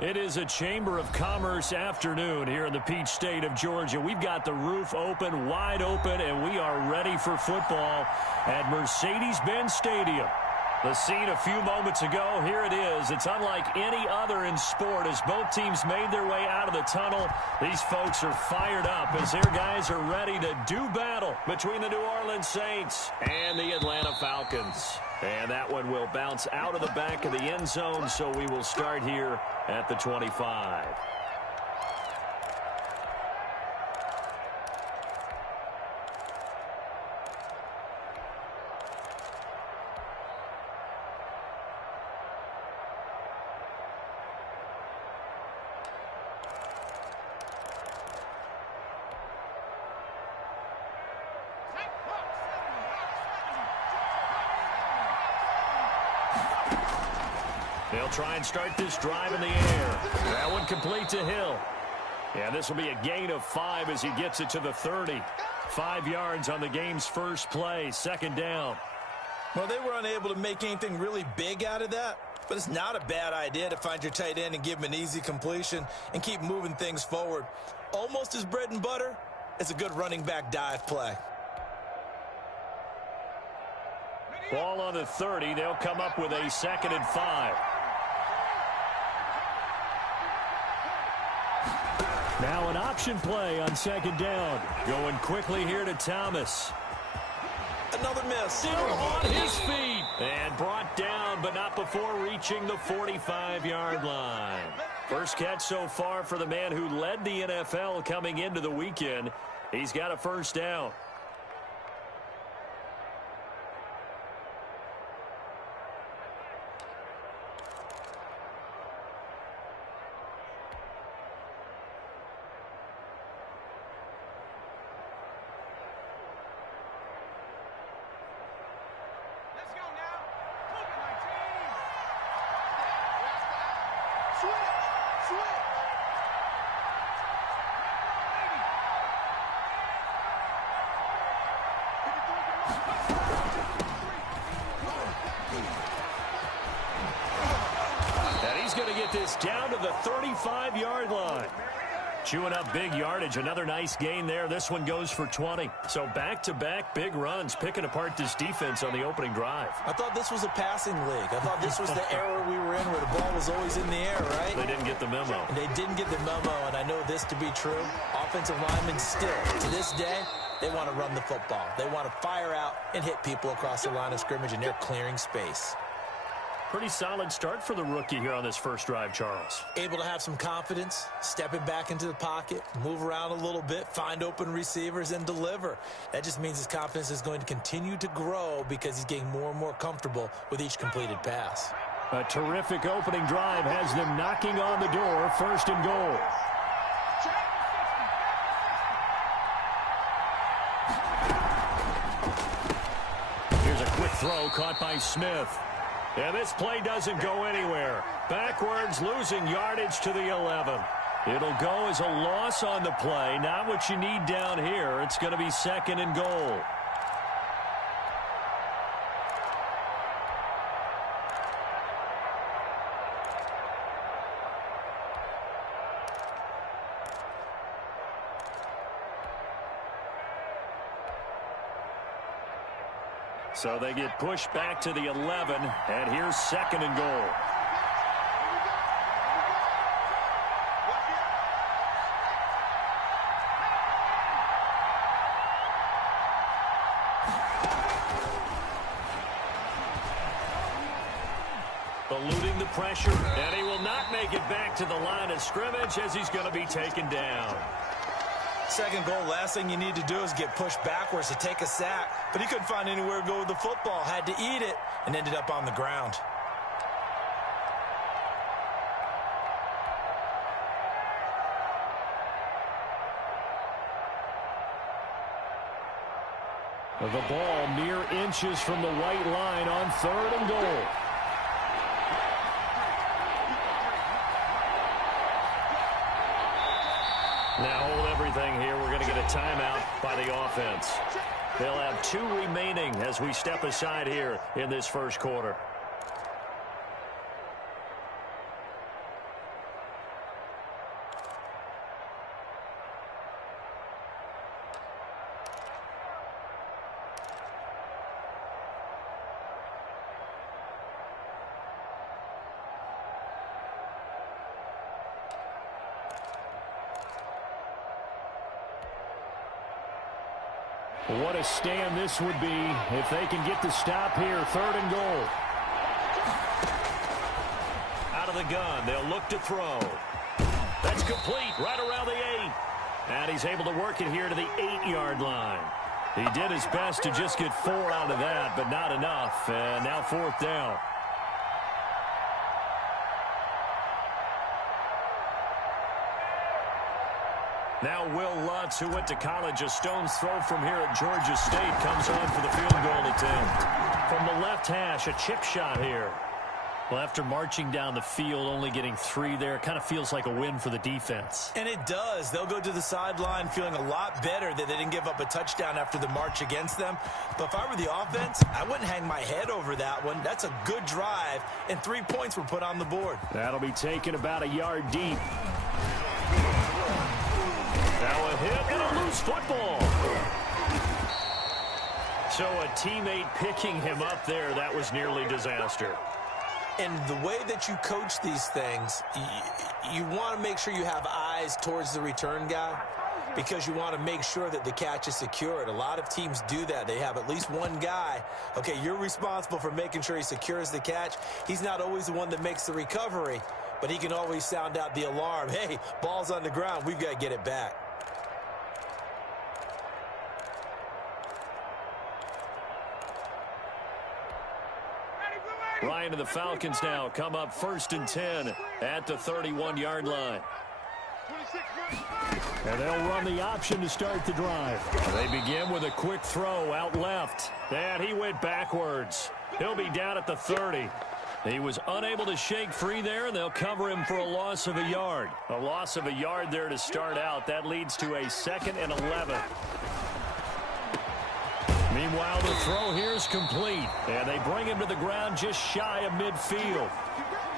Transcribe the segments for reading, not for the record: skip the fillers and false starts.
It is a Chamber of Commerce afternoon here in the Peach State of Georgia. We've got the roof open, wide open, and we are ready for football at Mercedes-Benz Stadium. The scene a few moments ago, here it is. It's unlike any other in sport as both teams made their way out of the tunnel. These folks are fired up as their guys are ready to do battle between the New Orleans Saints and the Atlanta Falcons. And that one will bounce out of the back of the end zone, so we will start here at the 25. They'll try and start this drive in the air. That one complete to Hill. Yeah, this will be a gain of 5 as he gets it to the 30. 5 yards on the game's first play, second down. Well, they were unable to make anything really big out of that, but it's not a bad idea to find your tight end and give him an easy completion and keep moving things forward. Almost his bread and butter. It's a good running back dive play. Ball on the 30. They'll come up with a 2nd and 5. Now an option play on 2nd down. Going quickly here to Thomas. Another miss. Still on his feet. And brought down, but not before reaching the 45-yard line. First catch so far for the man who led the NFL coming into the weekend. He's got a first down. This down to the 35-yard line. Chewing up big yardage. Another nice gain there. This one goes for 20. So back-to-back big runs, picking apart this defense on the opening drive. I thought this was a passing league. I thought this was the era we were in where the ball was always in the air, right? They didn't get the memo. And they didn't get the memo, and I know this to be true. Offensive linemen still, to this day, they want to run the football. They want to fire out and hit people across the line of scrimmage, and they're clearing space. Pretty solid start for the rookie here on this first drive, Charles. Able to have some confidence, stepping back into the pocket, move around a little bit, find open receivers, and deliver. That just means his confidence is going to continue to grow because he's getting more and more comfortable with each completed pass. A terrific opening drive has them knocking on the door, 1st and goal. Here's a quick throw caught by Smith. And this play doesn't go anywhere. Backwards, losing yardage to the 11. It'll go as a loss on the play. Not what you need down here. It's going to be 2nd and goal. So they get pushed back to the 11, and here's 2nd and goal. Eluding the pressure, and he will not make it back to the line of scrimmage as he's going to be taken down. 2nd goal, last thing you need to do is get pushed backwards to take a sack. But he couldn't find anywhere to go with the football. Had to eat it and ended up on the ground. The ball mere inches from the white line on 3rd and goal. Now hold everything here. We're going to get a timeout by the offense. They'll have 2 remaining as we step aside here in this first quarter. What a stand this would be if they can get the stop here. 3rd and goal. Out of the gun. They'll look to throw. That's complete right around the 8. And he's able to work it here to the 8-yard line. He did his best to just get 4 out of that, but not enough. And now 4th down. Now Will Lutz, who went to college, a stone's throw from here at Georgia State, comes on for the field goal attempt. From the left hash, a chip shot here. Well, after marching down the field, only getting 3 there, kind of feels like a win for the defense. And it does. They'll go to the sideline feeling a lot better that they didn't give up a touchdown after the march against them. But if I were the offense, I wouldn't hang my head over that one. That's a good drive, and 3 points were put on the board. That'll be taken about a yard deep. Now a hit and a loose football. So a teammate picking him up there, that was nearly disaster. And the way that you coach these things, you want to make sure you have eyes towards the return guy because you want to make sure that the catch is secured. A lot of teams do that. They have at least one guy. Okay, you're responsible for making sure he secures the catch. He's not always the one that makes the recovery, but he can always sound out the alarm. Hey, ball's on the ground. We've got to get it back. Ryan and the Falcons now come up 1st and 10 at the 31-yard line. And they'll run the option to start the drive. They begin with a quick throw out left. And he went backwards. He'll be down at the 30. He was unable to shake free there, and they'll cover him for a loss of a yard. A loss of a yard there to start out. That leads to a 2nd and 11. Meanwhile, the throw here is complete, and they bring him to the ground just shy of midfield.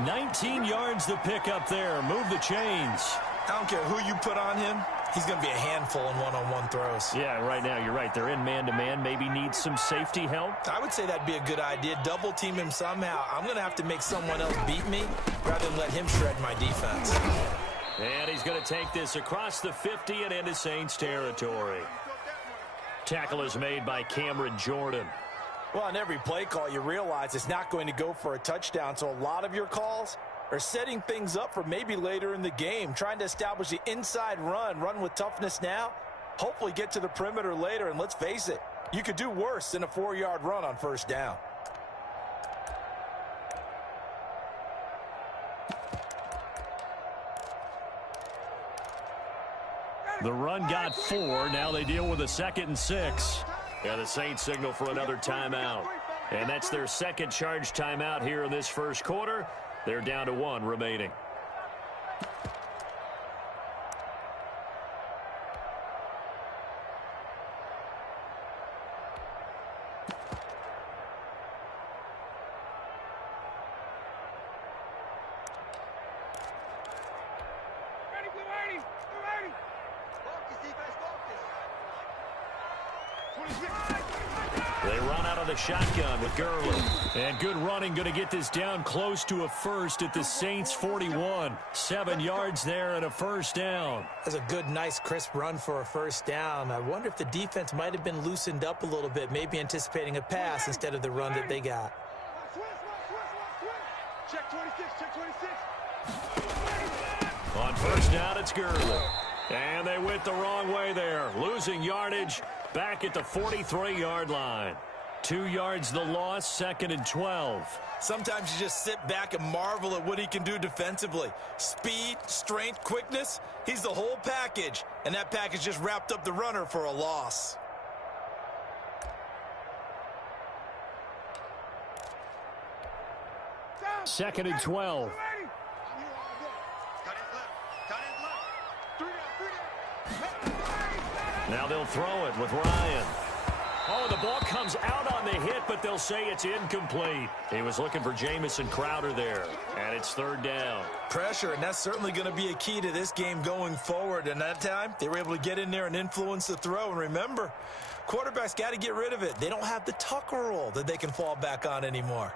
19 yards to pick up there. Move the chains. I don't care who you put on him. He's going to be a handful in one-on-one throws. Yeah, right now, you're right. They're in man-to-man. Maybe needs some safety help. I would say that'd be a good idea. Double team him somehow. I'm going to have to make someone else beat me rather than let him shred my defense. And he's going to take this across the 50 and into Saints territory. Tackle is made by Cameron Jordan. Well, on every play call, you realize it's not going to go for a touchdown, so a lot of your calls are setting things up for maybe later in the game, trying to establish the inside run with toughness now, hopefully get to the perimeter later, and let's face it, you could do worse than a 4-yard run on 1st down. The run got 4. Now they deal with a 2nd and 6. Yeah, the Saints signal for another timeout. And that's their 2nd charge timeout here in this 1st quarter. They're down to 1 remaining. They run out of the shotgun with Gurley. And good running, going to get this down close to a first at the Saints 41. 7 yards there and a 1st down. That's a good, nice, crisp run for a 1st down. I wonder if the defense might have been loosened up a little bit, maybe anticipating a pass instead of the run that they got. Check 26, check 26. On 1st down, it's Gurley. And they went the wrong way there. Losing yardage back at the 43-yard line. 2 yards the loss, 2nd and 12. Sometimes you just sit back and marvel at what he can do defensively. Speed, strength, quickness, he's the whole package. And that package just wrapped up the runner for a loss. Second and 12. Now they'll throw it with Ryan. Oh, the ball comes out on the hit, but they'll say it's incomplete. He was looking for Jamison Crowder there, and it's 3rd down. Pressure, and that's certainly going to be a key to this game going forward. And that time, they were able to get in there and influence the throw. And remember, quarterbacks got to get rid of it. They don't have the Tucker rule that they can fall back on anymore.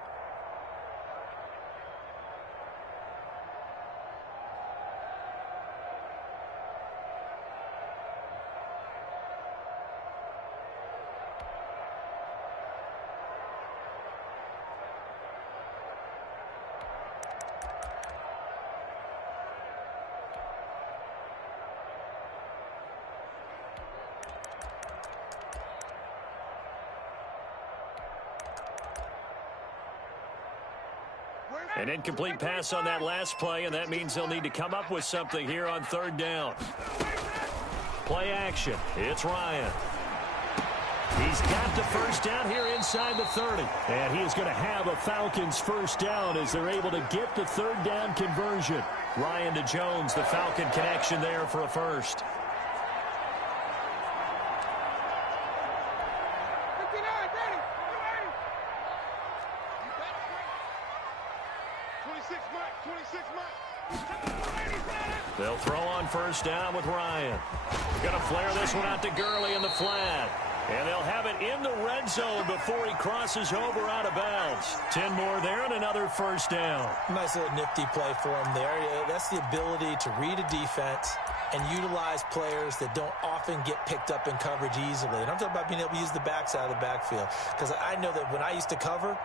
An incomplete pass on that last play, and that means they'll need to come up with something here on third down. Play action. It's Ryan. He's got the first down here inside the 30. And he is going to have a Falcons first down as they're able to get the third down conversion. Ryan to Jones, the Falcon connection there for a first. They'll throw on first down with Ryan. Going to flare this one out to Gurley in the flat. And they'll have it in the red zone before he crosses over out of bounds. 10 more there and another first down. Nice little nifty play for him there. That's the ability to read a defense and utilize players that don't often get picked up in coverage easily. And I'm talking about being able to use the backside of the backfield. Because I know that when I used to cover,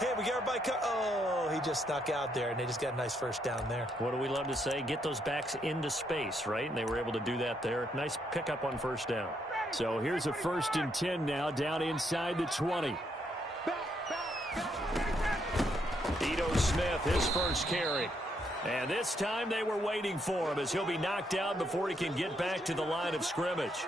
hey, we got everybody oh, he just snuck out there, and they just got a nice first down there. What do we love to say? Get those backs into space, right? And they were able to do that there. Nice pickup on first down. So here's a 1st and 10 now, down inside the 20. Ito Smith, his first carry. And this time they were waiting for him as he'll be knocked out before he can get back to the line of scrimmage.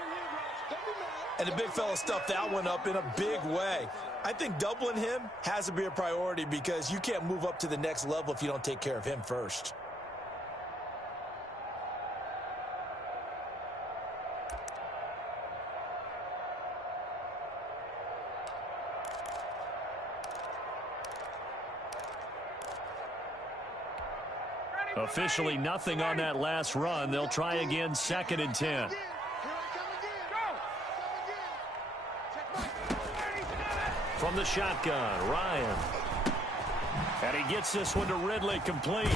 And the big fella stuffed that one up in a big way. I think doubling him has to be a priority because you can't move up to the next level if you don't take care of him first. Officially nothing on that last run. They'll try again, 2nd and 10. From the shotgun, Ryan. And he gets this one to Ridley, complete.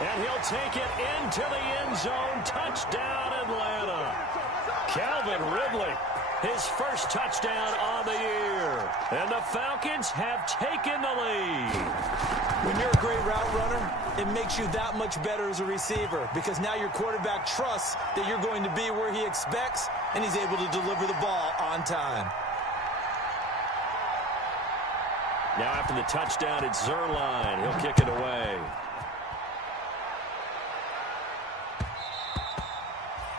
And he'll take it into the end zone. Touchdown, Atlanta. Calvin Ridley, his first touchdown on the year. And the Falcons have taken the lead. When you're a great route runner, it makes you that much better as a receiver because now your quarterback trusts that you're going to be where he expects, and he's able to deliver the ball on time. Now after the touchdown, it's Zerline. He'll kick it away.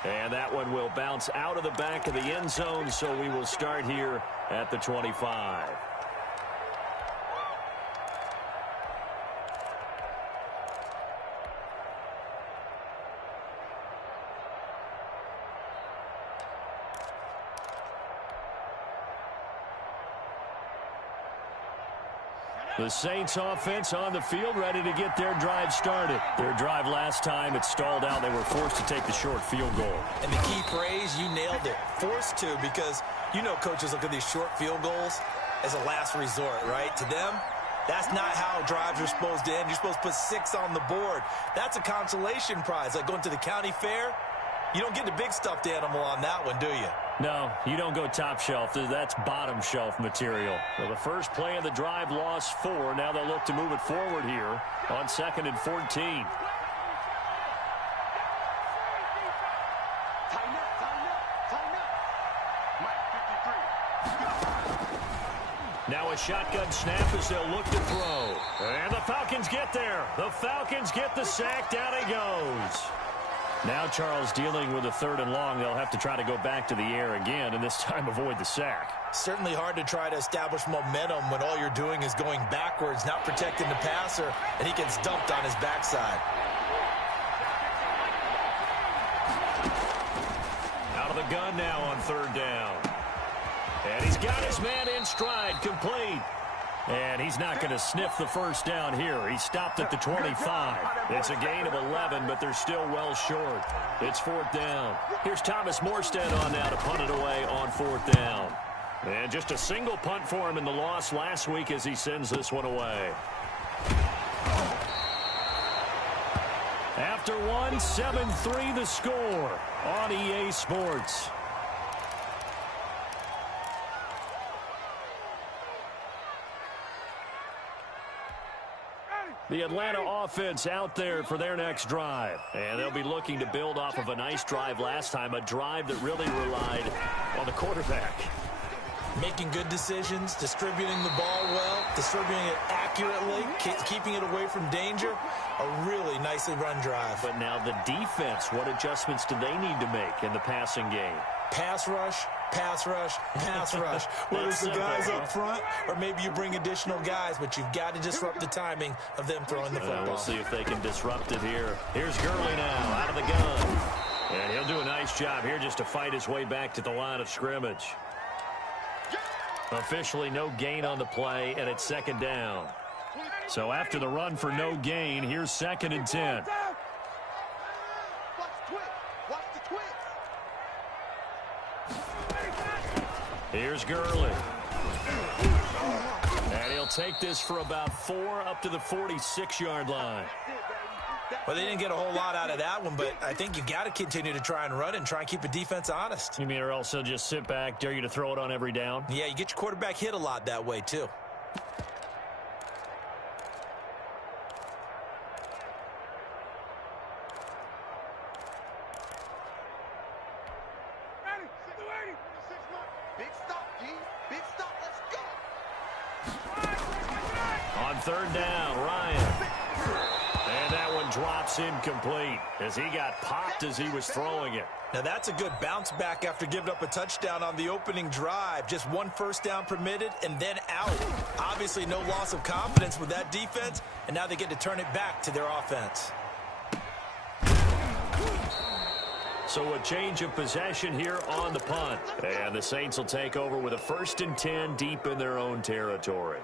And that one will bounce out of the back of the end zone, so we will start here at the 25. The Saints offense on the field, ready to get their drive started. Their drive last time, it stalled out. They were forced to take the short field goal. And the key phrase, you nailed it. Forced to, because you know coaches look at these short field goals as a last resort, right? To them, that's not how drives are supposed to end. You're supposed to put 6 on the board. That's a consolation prize. Like going to the county fair, you don't get the big stuffed animal on that one, do you? No, you don't go top shelf. That's bottom shelf material. Well, the first play of the drive lost 4. Now they'll look to move it forward here on 2nd and 14. Now a shotgun snap as they'll look to throw. And the Falcons get there. The Falcons get the sack. Down he goes. Now Charles dealing with a 3rd and long. They'll have to try to go back to the air again and this time avoid the sack. Certainly hard to try to establish momentum when all you're doing is going backwards, not protecting the passer, and he gets dumped on his backside. Out of the gun now on 3rd down. And he's got his man in stride, complete. And he's not going to sniff the first down here. He stopped at the 25. It's a gain of 11, but they're still well short. It's 4th down. Here's Thomas Morstead on now to punt it away on 4th down. And just a single punt for him in the loss last week as he sends this one away. After one, 7-3 the score on EA Sports. The Atlanta offense out there for their next drive. And they'll be looking to build off of a nice drive last time, a drive that really relied on the quarterback. Making good decisions, distributing the ball well, distributing it accurately, keeping it away from danger. A really nicely run drive. But now the defense, what adjustments do they need to make in the passing game? Pass rush, pass rush, pass rush. Whether it's the guys up front or maybe you bring additional guys, but you've got to disrupt the timing of them throwing the football. We'll see if they can disrupt it here. Here's Gurley now out of the gun. And he'll do a nice job here just to fight his way back to the line of scrimmage. Officially no gain on the play, and it's second down. So after the run for no gain, here's 2nd and 10. Here's Gurley. And he'll take this for about 4 up to the 46-yard line. Well, they didn't get a whole lot out of that one, but I think you got to continue to try and run and try and keep the defense honest. You mean or also just sit back, dare you to throw it on every down? Yeah, you get your quarterback hit a lot that way, too. Big stop, G. Big stop. Let's go. On 3rd down, Ryan. And that one drops incomplete as he got popped as he was throwing it. Now that's a good bounce back after giving up a touchdown on the opening drive. Just 1 first down permitted and then out. Obviously no loss of confidence with that defense, and now they get to turn it back to their offense. So a change of possession here on the punt. And the Saints will take over with a 1st and 10 deep in their own territory.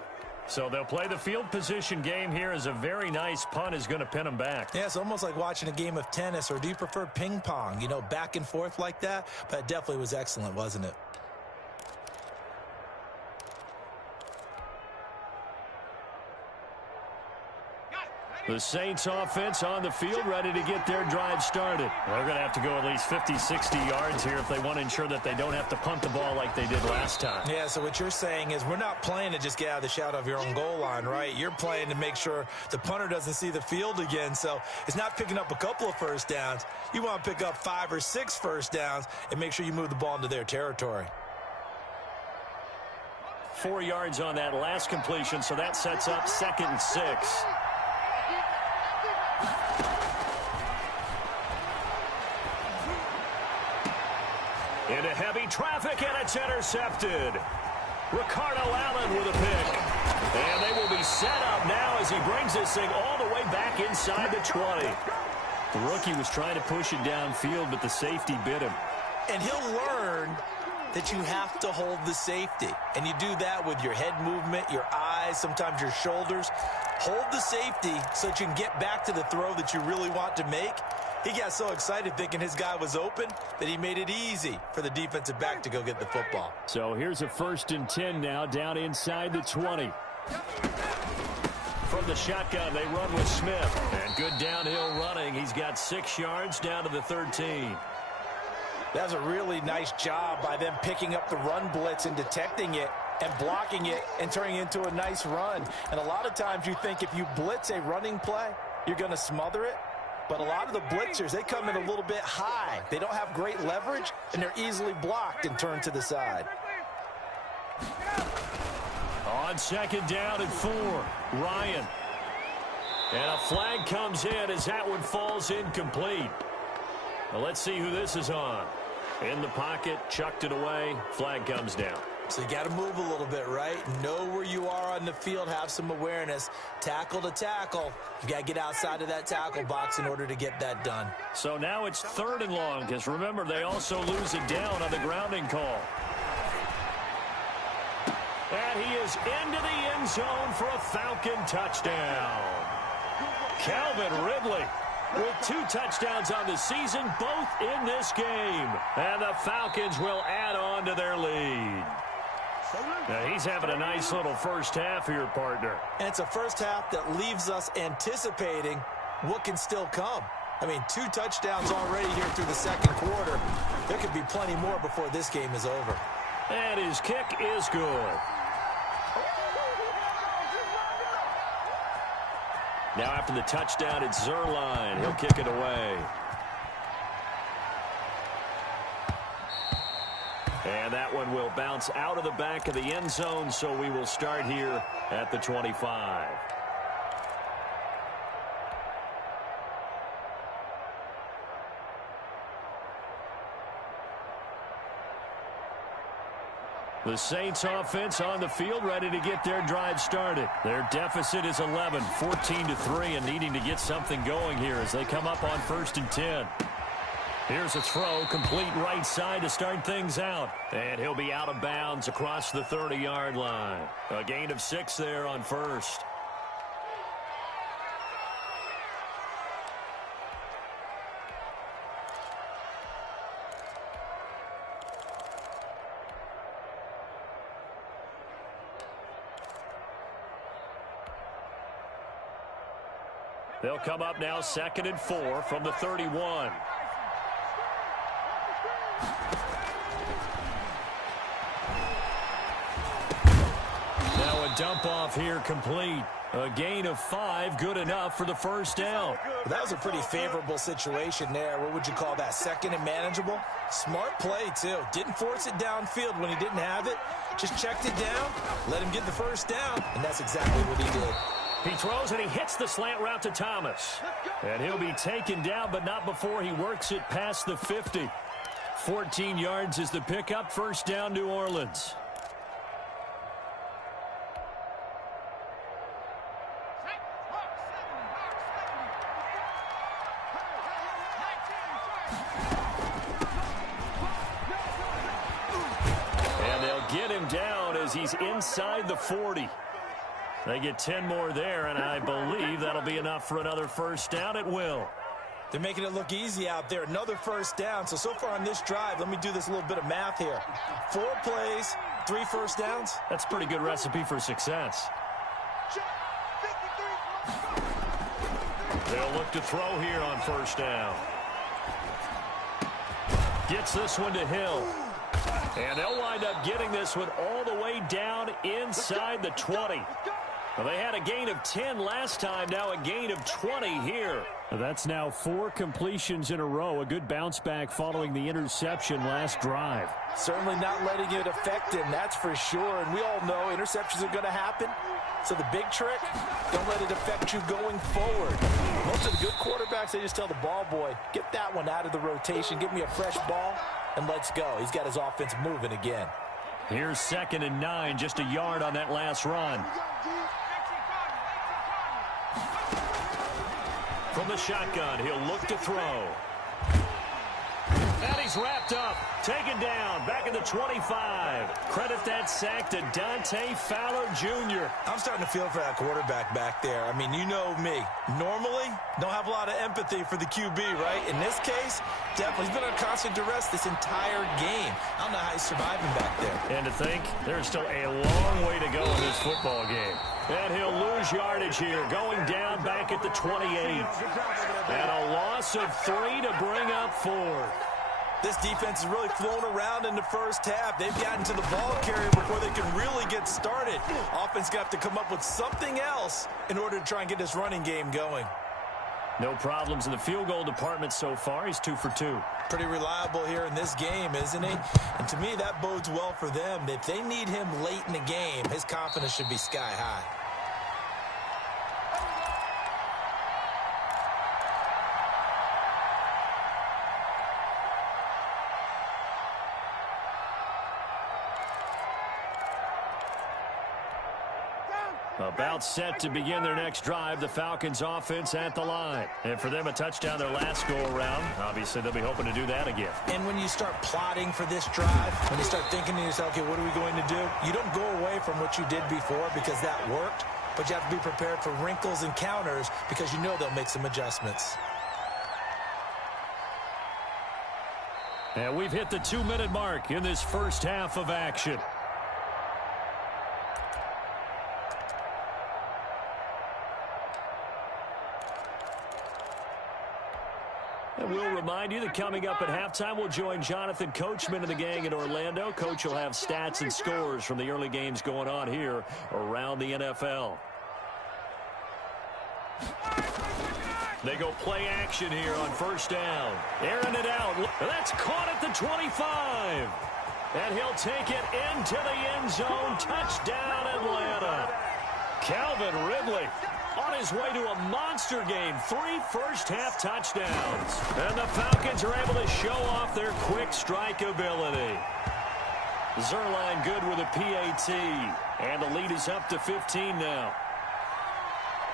So they'll play the field position game here as a very nice punt is going to pin them back. Yeah, it's almost like watching a game of tennis, or do you prefer ping pong? You know, back and forth like that? But it definitely was excellent, wasn't it? The Saints offense on the field ready to get their drive started. They're going to have to go at least 50, 60 yards here if they want to ensure that they don't have to punt the ball like they did last time. Yeah, so what you're saying is we're not playing to just get out of the shadow of your own goal line, right? You're playing to make sure the punter doesn't see the field again. So it's not picking up a couple of first downs. You want to pick up 5 or 6 first downs and make sure you move the ball into their territory. 4 yards on that last completion, so that sets up 2nd and 6. Into heavy traffic, and it's intercepted. Ricardo Allen with a pick. And they will be set up now as he brings this thing all the way back inside the 20. The rookie was trying to push it downfield, but the safety bit him. And he'll learn that you have to hold the safety. And you do that with your head movement, your eyes, sometimes your shoulders. Hold the safety so that you can get back to the throw that you really want to make. He got so excited thinking his guy was open that he made it easy for the defensive back to go get the football. So here's a 1st and 10 now down inside the 20. From the shotgun, they run with Smith. And good downhill running. He's got 6 yards down to the 13. That's a really nice job by them picking up the run blitz and detecting it and blocking it and turning it into a nice run. And a lot of times you think if you blitz a running play, you're going to smother it. But a lot of the blitzers, they come in a little bit high. They don't have great leverage, and they're easily blocked and turned to the side. On 2nd down and 4, Ryan. And a flag comes in as that one falls incomplete. Well, let's see who this is on. In the pocket, chucked it away, flag comes down. So you got to move a little bit, right? Know where you are on the field, have some awareness. Tackle to tackle. You got to get outside of that tackle box in order to get that done. So now it's 3rd and long, because remember, they also lose it down on the grounding call. And he is into the end zone for a Falcon touchdown. Calvin Ridley with 2 touchdowns on the season, both in this game. And the Falcons will add on to their lead. Now he's having a nice little first half here, partner. And it's a first half that leaves us anticipating what can still come. I mean, 2 touchdowns already here through the 2nd quarter. There could be plenty more before this game is over. And his kick is good. Now after the touchdown, it's Zerline. He'll kick it away. And that one will bounce out of the back of the end zone, so we will start here at the 25. The Saints offense on the field, ready to get their drive started. Their deficit is 11, 14-3, and needing to get something going here as they come up on 1st and 10. Here's a throw, complete right side to start things out. And he'll be out of bounds across the 30-yard line. A gain of 6 there on 1st. They'll come up now 2nd and 4 from the 31. Now a dump off here complete. A gain of 5, good enough for the first down. That was a pretty favorable situation there. What would you call that? 2nd and manageable? Smart play, too. Didn't force it downfield when he didn't have it. Just checked it down, let him get the first down, and that's exactly what he did. He throws and he hits the slant route to Thomas. And he'll be taken down, but not before he works it past the 50. 14 yards is the pickup. First down, New Orleans. And they'll get him down as he's inside the 40. They get 10 more there, and I believe that'll be enough for another first down. It will. They're making it look easy out there. Another first down. So far on this drive, let me do this little bit of math here. 4 plays, 3 first downs. That's a pretty good recipe for success. They'll look to throw here on first down. Gets this one to Hill. And they'll wind up getting this one all the way down inside the 20. Well, they had a gain of 10 last time, now a gain of 20 here. That's now 4 completions in a row. A good bounce back following the interception last drive. Certainly not letting it affect him, that's for sure. And we all know interceptions are going to happen. So the big trick, don't let it affect you going forward. Most of the good quarterbacks, they just tell the ball boy, get that one out of the rotation, give me a fresh ball, and let's go. He's got his offense moving again. Here's 2nd and 9, just a yard on that last run. From the shotgun, he'll look to throw. And he's wrapped up, taken down, back at the 25. Credit that sack to Dante Fowler Jr. I'm starting to feel for that quarterback back there. I mean, you know me. Normally, don't have a lot of empathy for the QB, right? In this case, definitely. He's been on constant duress this entire game. I don't know how he's surviving back there. And to think, there's still a long way to go in this football game. And he'll lose yardage here, going down back at the 28. And a loss of 3 to bring up 4. This defense is really flown around in the first half. They've gotten to the ball carrier before they can really get started. Offense got to come up with something else in order to try and get this running game going. No problems in the field goal department so far. He's 2 for 2. Pretty reliable here in this game, isn't he? And to me, that bodes well for them. If they need him late in the game, his confidence should be sky high. About set to begin their next drive, the Falcons offense at the line. And for them, a touchdown their last go-around. Obviously, they'll be hoping to do that again. And when you start plotting for this drive, when you start thinking to yourself, okay, what are we going to do? You don't go away from what you did before because that worked, but you have to be prepared for wrinkles and counters because you know they'll make some adjustments. And we've hit the 2-minute mark in this first half of action. And we'll remind you that coming up at halftime, we'll join Jonathan Coachman and the gang in Orlando. Coach will have stats and scores from the early games going on here around the NFL. They go play action here on first down. Airing it out. That's caught at the 25. And he'll take it into the end zone. Touchdown, Atlanta. Calvin Ridley on his way to a monster game. 3 first-half touchdowns. And the Falcons are able to show off their quick strike ability. Zerline good with a PAT. And the lead is up to 15 now.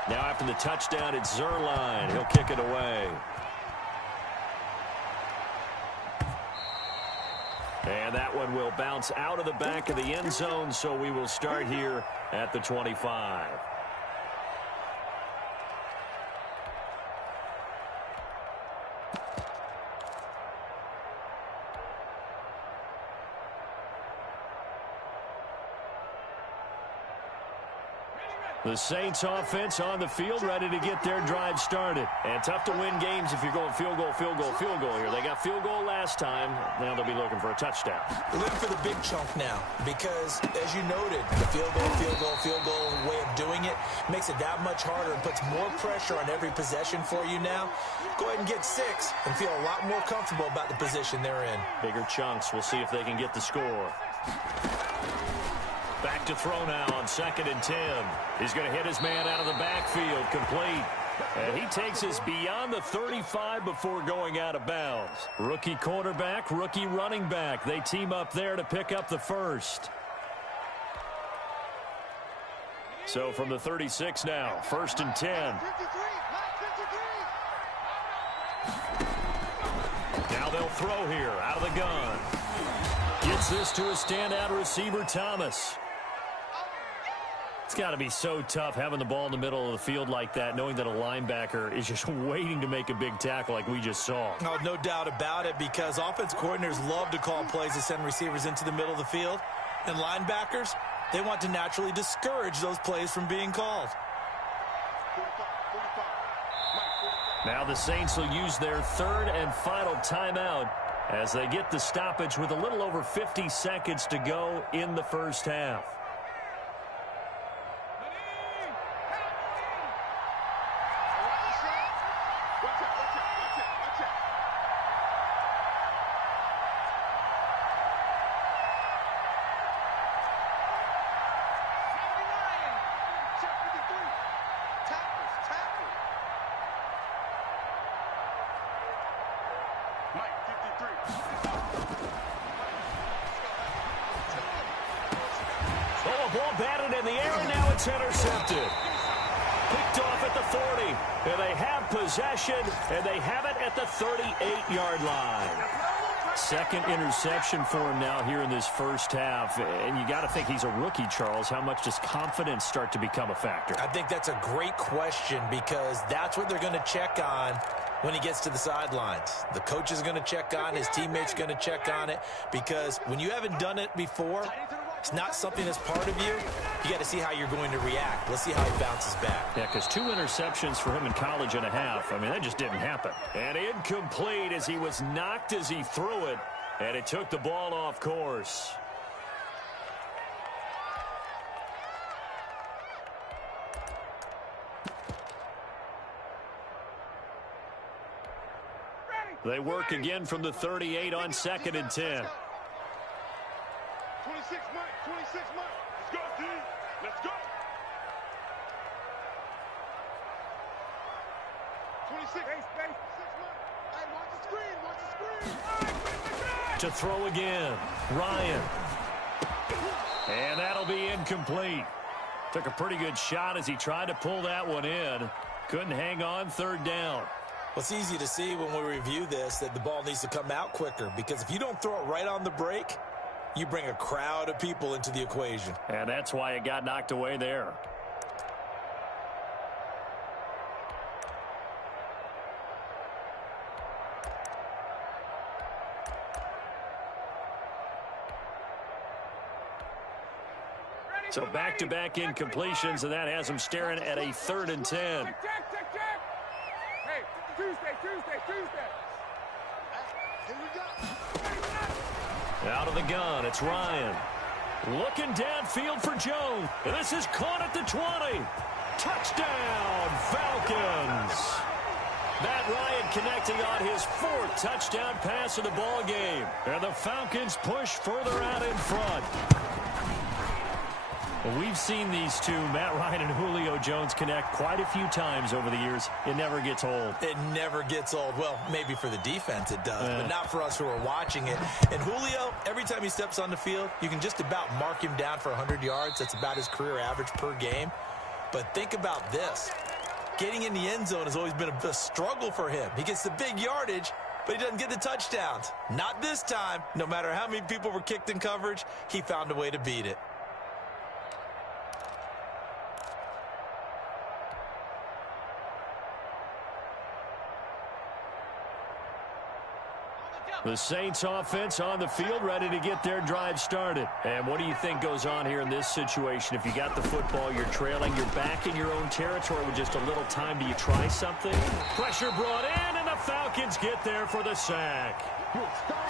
Now after the touchdown, it's Zerline. He'll kick it away. And that one will bounce out of the back of the end zone, so we will start here at the 25. The Saints offense on the field, ready to get their drive started. And tough to win games if you're going field goal, field goal, field goal here. They got field goal last time. Now they'll be looking for a touchdown. They're looking for the big chunk now because, as you noted, the field goal, field goal, field goal way of doing it makes it that much harder and puts more pressure on every possession for you now. Go ahead and get 6 and feel a lot more comfortable about the position they're in. Bigger chunks. We'll see if they can get the score. Back to throw now on 2nd and 10. He's going to hit his man out of the backfield, complete. And he takes us beyond the 35 before going out of bounds. Rookie quarterback, rookie running back. They team up there to pick up the first. So from the 36 now, 1st and 10. Now they'll throw here out of the gun. Gets this to a standout receiver, Thomas. It's got to be so tough having the ball in the middle of the field like that, knowing that a linebacker is just waiting to make a big tackle like we just saw. Oh, no doubt about it, because offense coordinators love to call plays to send receivers into the middle of the field. And linebackers, they want to naturally discourage those plays from being called. Now the Saints will use their 3rd and final timeout as they get the stoppage with a little over 50 seconds to go in the first half. Ball batted in the air, and now it's intercepted. Picked off at the 40, and they have possession, and they have it at the 38-yard line. 2nd interception for him now here in this first half, and you got to think he's a rookie, Charles. How much does confidence start to become a factor? I think that's a great question, because that's what they're going to check on when he gets to the sidelines. The coach is going to check on, his teammates going to check on it, because when you haven't done it before, it's not something that's part of you. You got to see how you're going to react. Let's see how he bounces back. Yeah, because 2 interceptions for him in college and a half. I mean, that just didn't happen. And incomplete as he was knocked as he threw it, and it took the ball off course. They work again from the 38 on 2nd and 10. 26 Mike, 26 Mike. Let's go, D. Let's go. 26. Hey, space. 6 Mike. Hey, watch the screen. Watch the screen. To throw again. Ryan. And that'll be incomplete. Took a pretty good shot as he tried to pull that one in. Couldn't hang on, 3rd down. Well, it's easy to see when we review this that the ball needs to come out quicker, because if you don't throw it right on the break, you bring a crowd of people into the equation. And that's why it got knocked away there. So back-to-back incompletions, and that has him staring at a 3rd and 10. Hey, Tuesday. Here we go. Out of the gun, it's Ryan. Looking downfield for Jones. And this is caught at the 20. Touchdown, Falcons. Matt Ryan connecting on his 4th touchdown pass of the ball game. And the Falcons push further out in front. Well, we've seen these two, Matt Ryan and Julio Jones, connect quite a few times over the years. It never gets old. It never gets old. Well, maybe for the defense it does, but not for us who are watching it. And Julio, every time he steps on the field, you can just about mark him down for 100 yards. That's about his career average per game. But think about this. Getting in the end zone has always been a struggle for him. He gets the big yardage, but he doesn't get the touchdowns. Not this time. No matter how many people were kicked in coverage, he found a way to beat it. The Saints offense on the field, ready to get their drive started. And what do you think goes on here in this situation? If you got the football, you're trailing, you're back in your own territory with just a little time. Do you try something? Pressure brought in, and the Falcons get there for the sack.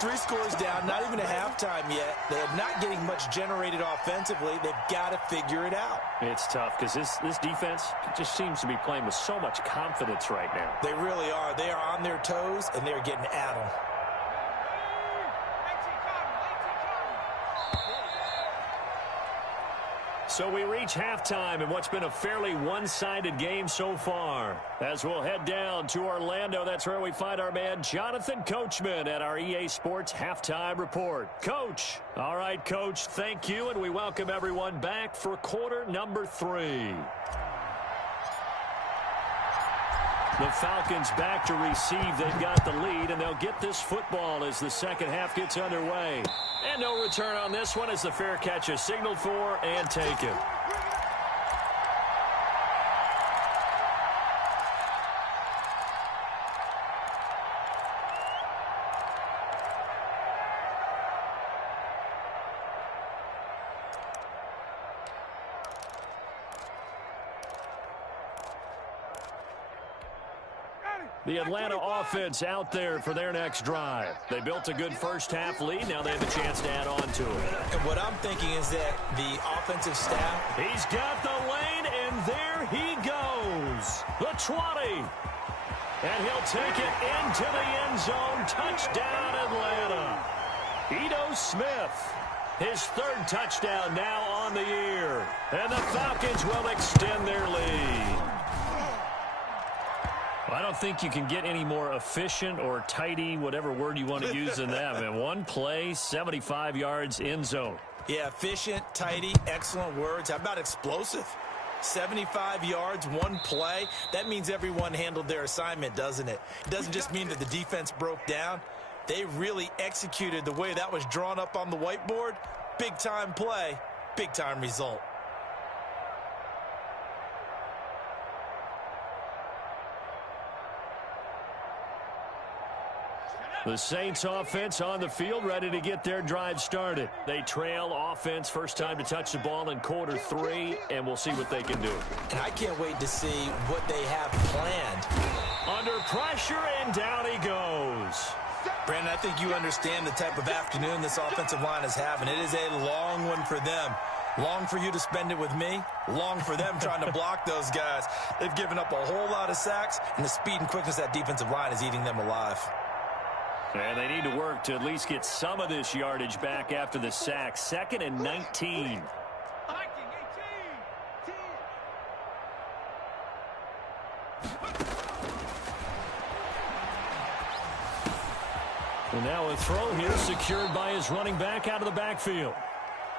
3 scores down, not even a halftime yet. They are not getting much generated offensively. They've got to figure it out. It's tough because this defense just seems to be playing with so much confidence right now. They really are. They are on their toes, and they're getting at them. So we reach halftime in what's been a fairly one-sided game so far. As we'll head down to Orlando, that's where we find our man Jonathan Coachman at our EA Sports Halftime Report. Coach. All right, Coach, thank you, and we welcome everyone back for quarter number 3. The Falcons back to receive. They've got the lead, and they'll get this football as the second half gets underway. And no return on this one as the fair catch is signaled for and taken. The Atlanta offense out there for their next drive. They built a good first-half lead. Now they have a chance to add on to it. And what I'm thinking is that the offensive staff... He's got the lane, and there he goes. The 20. And he'll take it into the end zone. Touchdown, Atlanta. Ito Smith. His 3rd touchdown now on the year. And the Falcons will extend their lead. I don't think you can get any more efficient or tidy, whatever word you want to use in that. Man, one play, 75 yards, end zone. Yeah, efficient, tidy, excellent words. How about explosive? 75 yards, one play. That means everyone handled their assignment, doesn't it? It doesn't just mean that the defense broke down. They really executed the way that was drawn up on the whiteboard. Big-time play, big-time result. The Saints offense on the field, ready to get their drive started. They trail offense, first time to touch the ball in quarter 3, and we'll see what they can do. And I can't wait to see what they have planned. Under pressure, and down he goes. Brandon, I think you understand the type of afternoon this offensive line is having. It is a long one for them. Long for you to spend it with me. Long for them trying to block those guys. They've given up a whole lot of sacks, and the speed and quickness of that defensive line is eating them alive. And they need to work to at least get some of this yardage back after the sack. 2nd and 19. And now a throw here secured by his running back out of the backfield.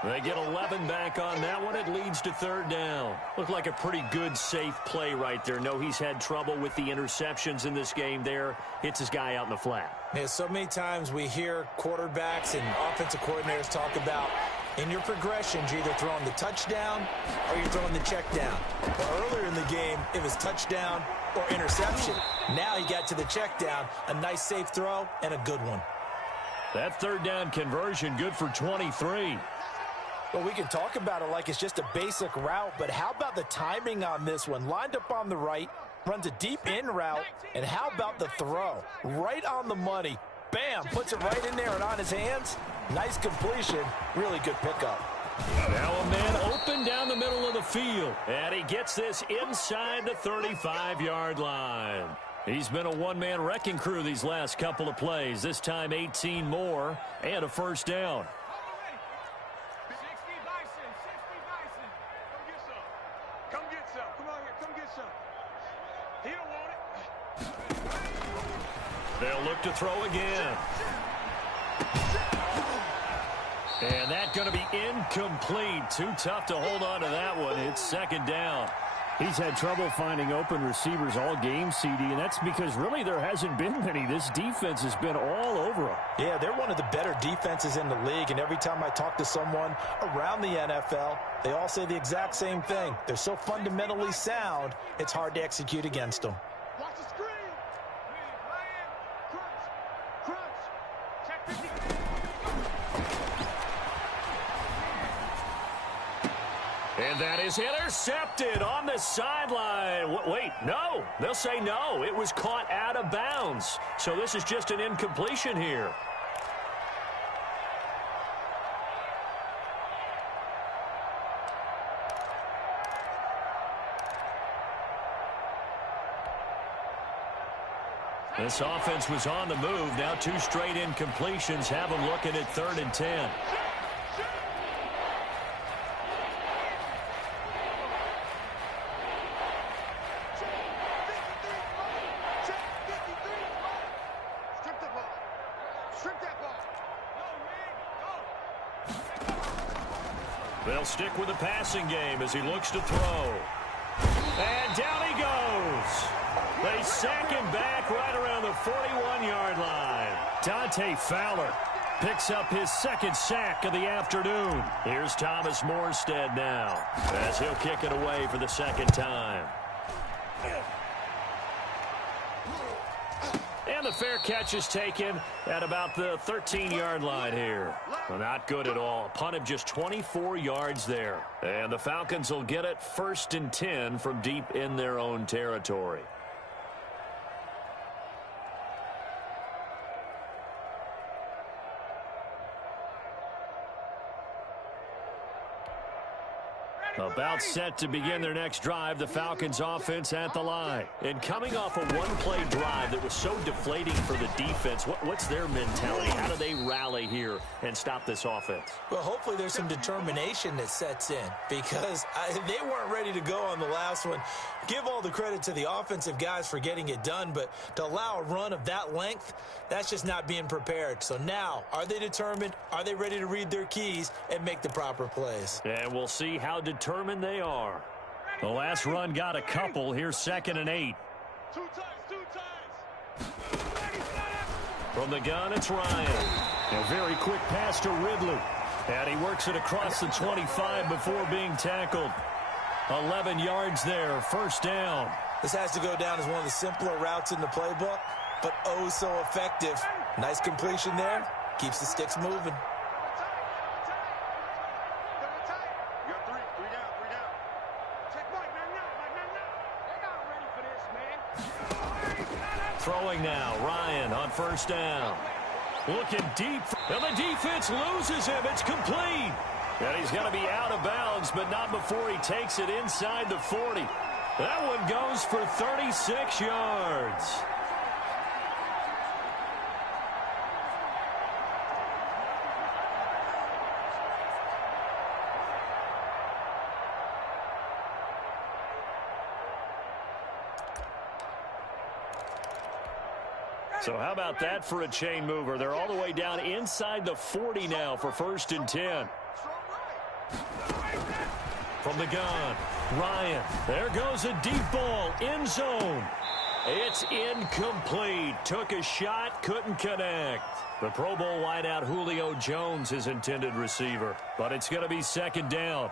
They get 11 back on that one. It leads to 3rd down. Looked like a pretty good, safe play right there. No, he's had trouble with the interceptions in this game there. Hits his guy out in the flat. Yeah, so many times we hear quarterbacks and offensive coordinators talk about in your progressions, you're either throwing the touchdown or you're throwing the check down. Well, earlier in the game, it was touchdown or interception. Now he got to the check down, a nice safe throw and a good one. That 3rd down conversion good for 23. Well, we can talk about it like it's just a basic route, but how about the timing on this one? Lined up on the right, runs a deep in route, and how about the throw? Right on the money. Bam, puts it right in there and on his hands. Nice completion, really good pickup. Now a man open down the middle of the field, and he gets this inside the 35-yard line. He's been a one-man wrecking crew these last couple of plays. This time 18 more and a first down. 60 Bison. Come get some. Come on here. Come get some. He don't want it. They'll look to throw again. And that's going to be incomplete. Too tough to hold on to that one. It's second down. He's had trouble finding open receivers all game, CD, and that's because really there hasn't been many. This defense has been all over him. Yeah, they're one of the better defenses in the league, and every time I talk to someone around the NFL, they all say the exact same thing. They're so fundamentally sound, it's hard to execute against them. Watch the screen. Crunch. Check 50. And that is intercepted on the sideline. Wait, no. They'll say no. It was caught out of bounds. So this is just an incompletion here. This offense was on the move. Now 2 straight incompletions have them looking at 3rd and 10. They'll stick with the passing game as he looks to throw. And down he goes. They sack him back right around the 41-yard line. Dante Fowler picks up his 2nd sack of the afternoon. Here's Thomas Morstead now as he'll kick it away for the 2nd time. And the fair catch is taken at about the 13-yard line here. Well, not good at all. A punt of just 24 yards there. And the Falcons will get it 1st and 10 from deep in their own territory. About set to begin their next drive, the Falcons offense at the line. And coming off a one-play drive that was so deflating for the defense, what's their mentality? How do they rally here and stop this offense? Well, hopefully there's some determination that sets in because they weren't ready to go on the last one. Give all the credit to the offensive guys for getting it done, but to allow a run of that length, that's just not being prepared. So now, are they determined? Are they ready to read their keys and make the proper plays? And we'll see how determined they are. The last run got a couple. Here's 2nd and 8. 2 times. From the gun, it's Ryan. A very quick pass to Ridley. And he works it across the 25 before being tackled. 11 yards there, 1st down. This has to go down as one of the simpler routes in the playbook, but oh so effective. Nice completion there. Keeps the sticks moving. Throwing now, Ryan on 1st down. Looking deep, and the defense loses him. It's complete. And he's going to be out of bounds, but not before he takes it inside the 40. That one goes for 36 yards. So how about that for a chain mover? They're all the way down inside the 40 now for 1st and 10. From the gun, Ryan. There goes a deep ball, end zone. It's incomplete. Took a shot, couldn't connect. The Pro Bowl wideout Julio Jones, his intended receiver. But it's going to be 2nd down.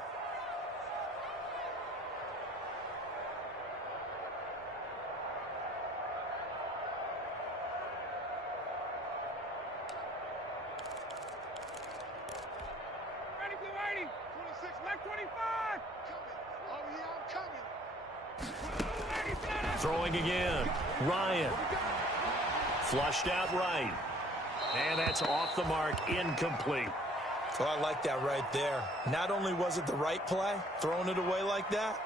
Throwing again. Ryan. Flushed out right. And that's off the mark, incomplete. Well, I like that right there. Not only was it the right play, throwing it away like that,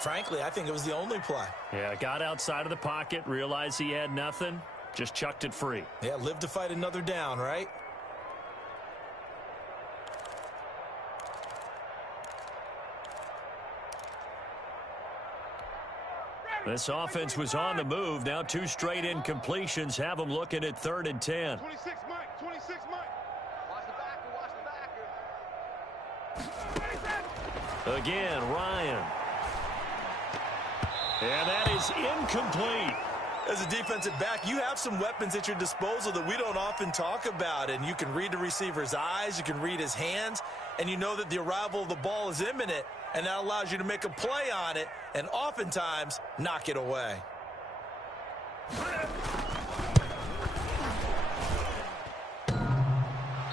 Frankly, I think it was the only play. Yeah, got outside of the pocket, realized he had nothing, just chucked it free. Yeah, live to fight another down, right? This offense was on the move. Now 2 straight incompletions have them looking at 3rd and 10. 26 Mike, 26 Mike. Watch the backer, Again, Ryan. And that is incomplete. As a defensive back, you have some weapons at your disposal that we don't often talk about. And you can read the receiver's eyes, you can read his hands, and you know that the arrival of the ball is imminent. And that allows you to make a play on it and oftentimes knock it away.